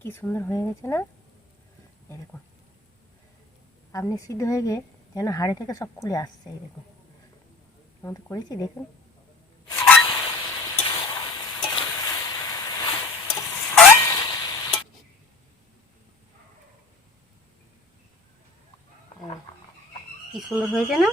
কি সুন্দর হয়ে গেছে না? এই দেখুন, আপনি সিদ্ধ হয়ে গিয়ে যেন হাড়ি থেকে সব খুলে আসছে। এই দেখুন আমাদের করেছি, দেখুন। কি সুন্দর হয়েছে না?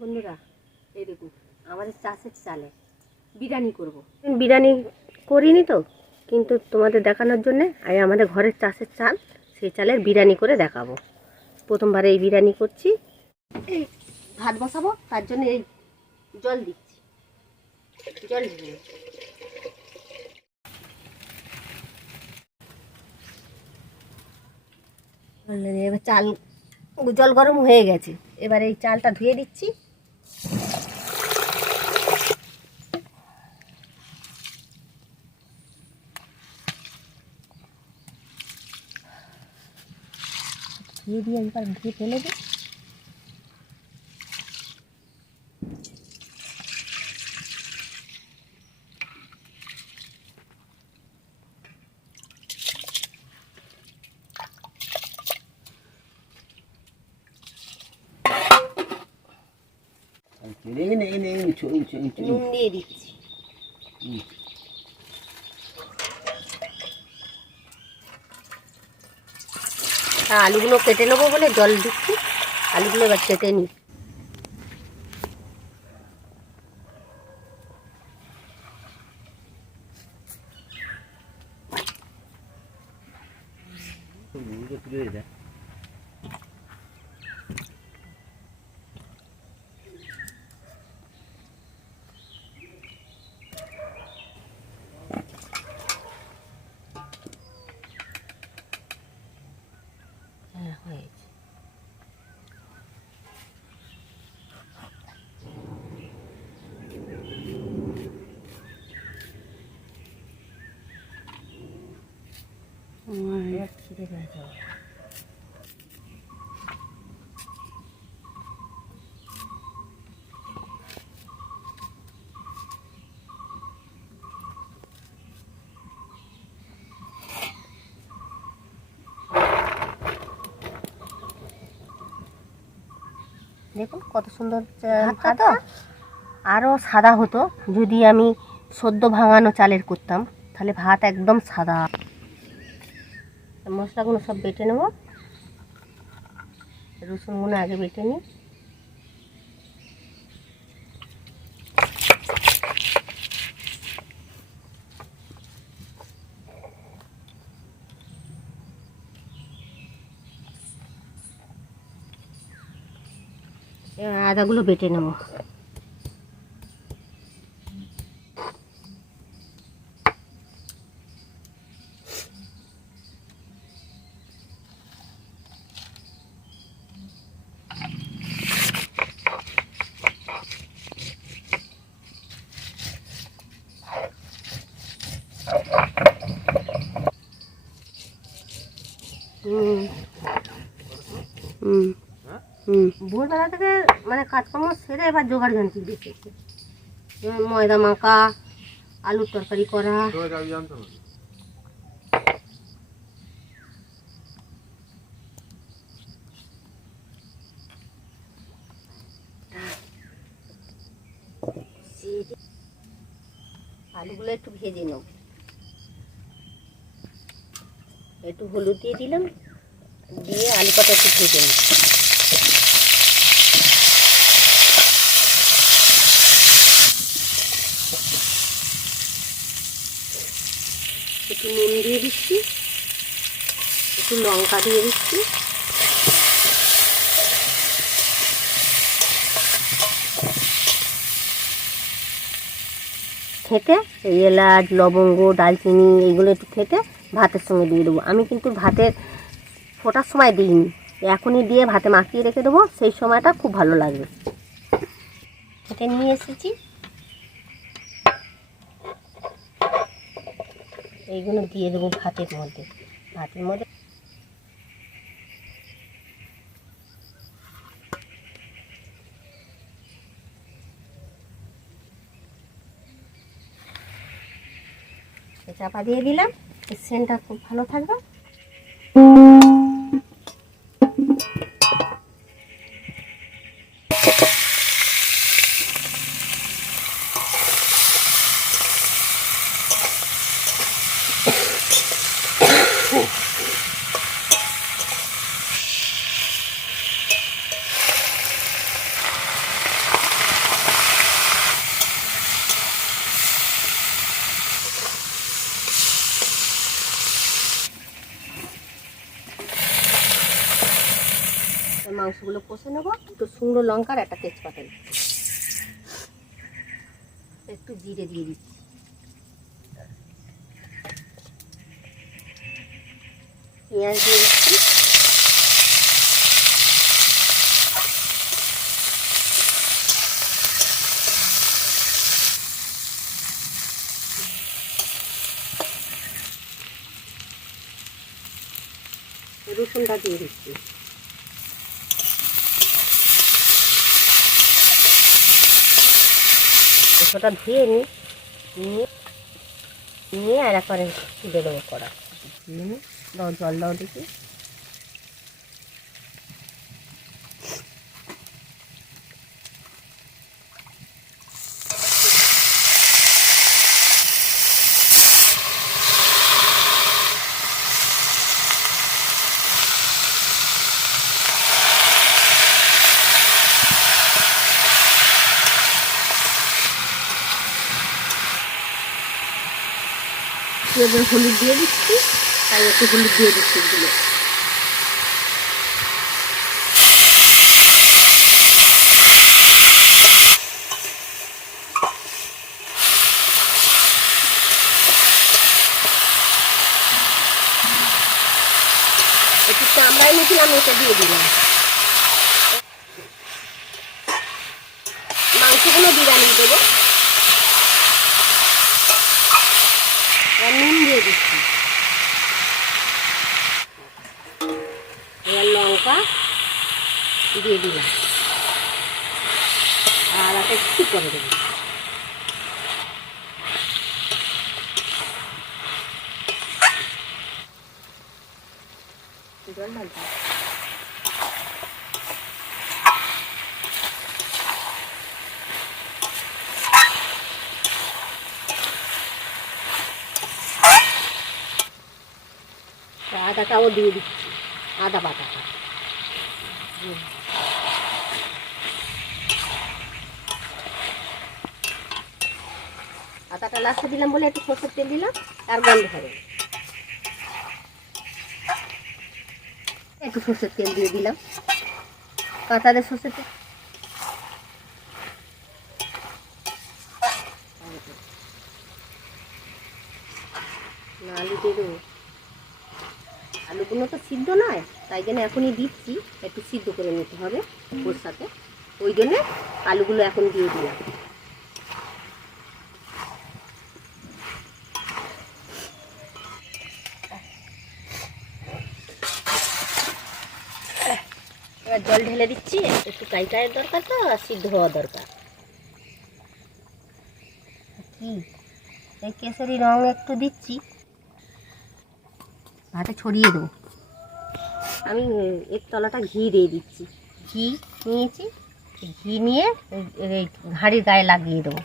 বন্ধুরা, এই দেখুন আমাদের চাষের চালে বিরিয়ানি করব। বিরিয়ানি করিনি তো, কিন্তু তোমাদের দেখানোর জন্যে আমি আমাদের ঘরের চাষের চাল, সেই চালের বিরিয়ানি করে দেখাবো। প্রথমবারে এই বিরিয়ানি করছি। এই ভাত বসাবো, তার জন্য এই জল দিচ্ছি। জল দিয়ে এবার চাল, জল গরম হয়ে গেছে। এবার এই চালটা ধুয়ে দিচ্ছি। ধুয়ে দিয়ে একবার ধুয়ে ফেলে দিই। নুন দিয়ে দিচ্ছি। আলুগুলো কেটে নেবো বলে জল দিচ্ছি। আলুগুলো এবার কেটে নিই। হয়েছে। খিদে পেয়েছে। দেখুন কত সুন্দর ভাতটা। আরও সাদা হতো যদি আমি সদ্য ভাঙানো চালের করতাম, তাহলে ভাত একদম সাদা। মশলাগুলো সব বেটে নেব। রসুনগুলো আগে বেটে নিই। আদাগুলো বেটে নেব। ভোরবেলা থেকে মানে কাজকর্ম সেরে এবার জোগাড় যন্ত্র দিতেছে। যেমন ময়দা মাখা, আলুর তরকারি করা। আলুগুলো একটু ভেজে নেব। একটু হলুদ দিয়ে দিলাম, দিয়ে আলু কটা একটু ভেজে নেব। একটু নুন দিয়ে দিচ্ছি, একটু লঙ্কা দিয়ে দিচ্ছি। খেতে এলাচ, লবঙ্গ, দালচিনি এইগুলো একটু খেতে ভাতের সঙ্গে দিয়ে দেবো। আমি কিন্তু ভাতের ফোটার সময় দিইনি, এখনই দিয়ে ভাতে মাখিয়ে রেখে দেবো, সেই সময়টা খুব ভালো লাগবে। খেতে নিয়ে এসেছি। এইগুলো দিয়ে দেবো ভাতের মধ্যে। ভাতের মধ্যে চাপা দিয়ে দিলাম, সেন্টটা খুব ভালো থাকবে। মাংসগুলো কষে নেবো। একটু শুকনো লঙ্কা আর একটা তেজপাতা দিচ্ছি, একটু জিরে দিয়ে দিচ্ছি, পেঁয়াজ দিয়ে দিচ্ছি, রসুনটা দিয়ে দিচ্ছি। মাংসটা ধুয়ে নিয়ে আর একবারে তুলে দেবো কড়া। দাও জল দাও দেখি। এবার হলুদ দিয়ে দিচ্ছি, তাই একটু হলুদ দিয়ে দিচ্ছি এগুলো। একটু চামড়ায় নিয়েছিলাম, এটা দিয়ে দিলাম। মাংসগুলো বিরিয়ানি দেবো, নুন দিয়ে দিচ্ছি, এবার লঙ্কা দিয়ে দিলাম, আর একটা একটু করে দেবো। জল ঢালছি। আদাটাও দিয়ে দিচ্ছি, আদা বাটাটা। আদাটা লাস্টে দিলাম বলে একটু সরষের তেল দিলাম, আর গন্ধ হবে। একটু সরষের তেল দিয়ে দিলাম, কাঁচাদের সরষের তেল। আলু দিয়ে দেবো, আলুগুলো তো সিদ্ধ নয়, তাই জন্য এখনই দিচ্ছি, একটু সিদ্ধ করে নিতে হবে ওর সাথে, ওই জন্যে আলুগুলো এখন দিয়ে দিলাম। এবার জল ঢেলে দিচ্ছি, একটু কাইটায়ের দরকার তো, আর সিদ্ধ হওয়া দরকার। কি এই কেশরি রং একটু দিচ্ছি, ভাতে ছড়িয়ে দেবো। আমি এর তলাটা ঘি দিয়ে দিচ্ছি, ঘি নিয়েছি, ঘি নিয়ে এই হাঁড়ির গায়ে লাগিয়ে দেবো।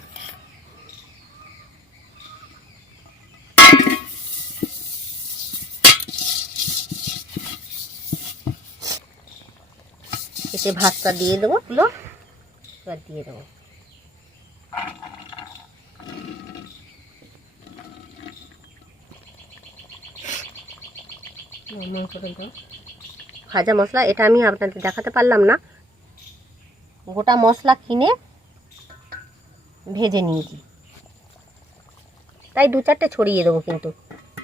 এতে ভাতটা দিয়ে দেবো, এবার দিয়ে দেবো। ভাজা মশলা, এটা আমি আপনাদের দেখাতে পারলাম না, গোটা মশলা কিনে ভেজে নিয়েছি, তাই 2-4টে ছড়িয়ে দেবো, কিন্তু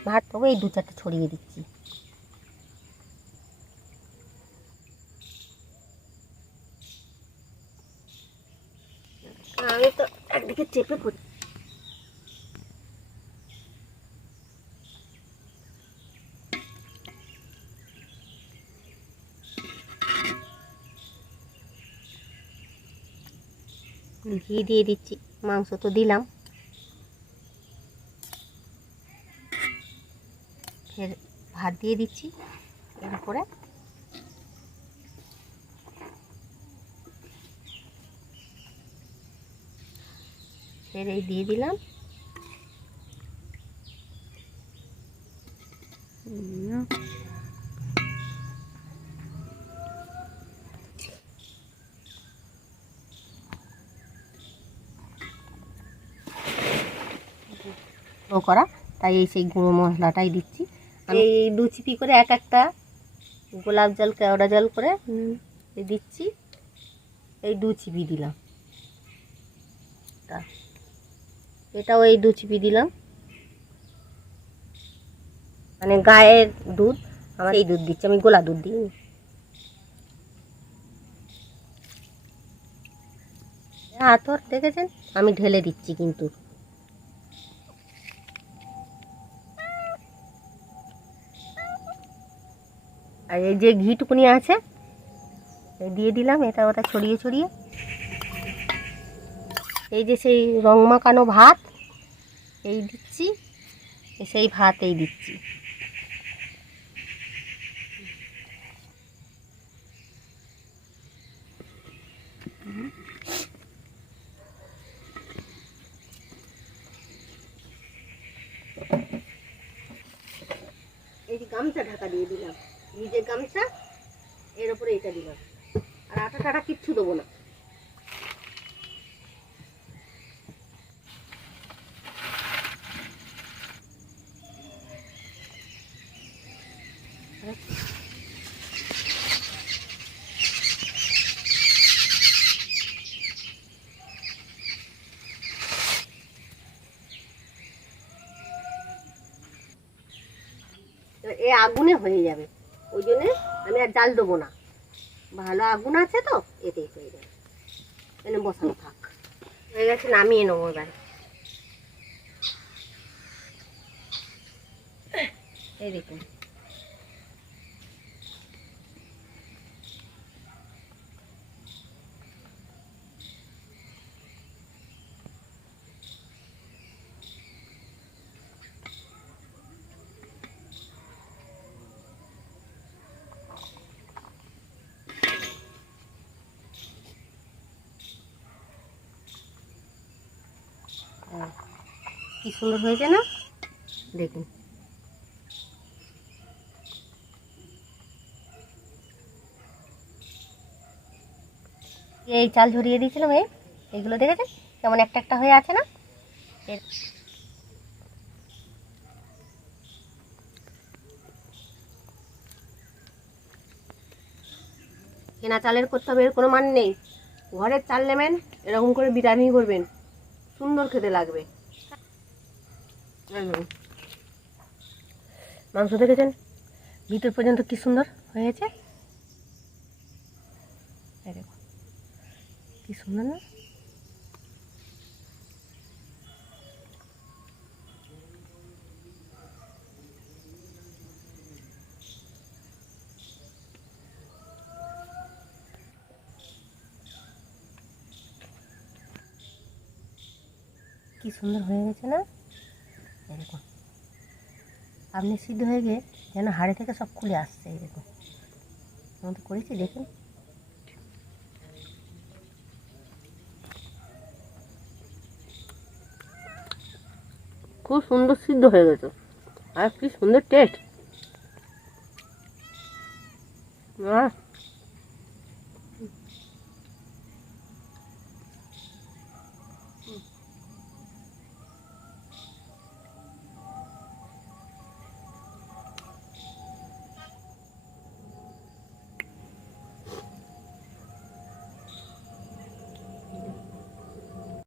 ভাত দেবো এই 2-4টে ছড়িয়ে দিচ্ছি। আমি তো একদিকে চেপে পড়ছি। ঘি দিয়ে দিচ্ছি, মাংস তো দিলাম। ফের ভাত দিয়ে দিচ্ছি এর উপরে। ফের এই দিয়ে দিলাম। করা, তাই এই সেই গুঁড়ো মশলাটাই দিচ্ছি। আমি এই 2 চিপি করে এক একটা গোলাপ জল কেওড়া জল করে দিচ্ছি। এই 2 চিপি দিলাম, এটাও এই 2 চিপি দিলাম। মানে গায়ের দুধ, আমার এই দুধ দিচ্ছি, আমি গোলা দুধ দিই। আতর দেখেছেন, আমি ঢেলে দিচ্ছি কিন্তু। আর এই যে ঘিটুকুনি আছে এই দিয়ে দিলাম, এটা ওটা ছড়িয়ে ছড়িয়ে। এই যে সেই রং মাখানো ভাত এই দিচ্ছি, সেই ভাত এই দিচ্ছি। এই যে গামছা ঢাকা দিয়ে দিলাম, নিজের গামছা, এর উপরে এটা দিলাম। আর আটা টাটা কিচ্ছু দেবো না। এ আগুনে হয়ে যাবে, ওই জন্যে আমি আর জাল দেবো না। ভালো আগুন আছে তো, এতেই হয়ে যাবে। এনে বসানো থাক, হয়ে গেছে, নামিয়ে নেবো এবার। এই দেখুন, কি সুন্দর হয়েছে না, দেখুন। এই চাল ঝরিয়ে দিয়েছিলাম, এইগুলো দেখেছেন কেমন একটা একটা হয়ে আছে না। কেনা চালের করতে হবে এর কোনো মান নেই। ঘরের চাল নেবেন, এরকম করে বিরিয়ানি করবেন, সুন্দর খেতে লাগবে। মাংস দেখেছেন ভিতর পর্যন্ত কি সুন্দর হয়েছে, কি সুন্দর না। কি সুন্দর হয়ে গেছে না, এরকম আপনি সিদ্ধ হয়ে গিয়ে যেন হাড়ি থেকে সব খুলে আসছে। এরকম আমি করেছি, দেখুন। খুব সুন্দর সিদ্ধ হয়ে গেছে, আর কি সুন্দর টেস্ট।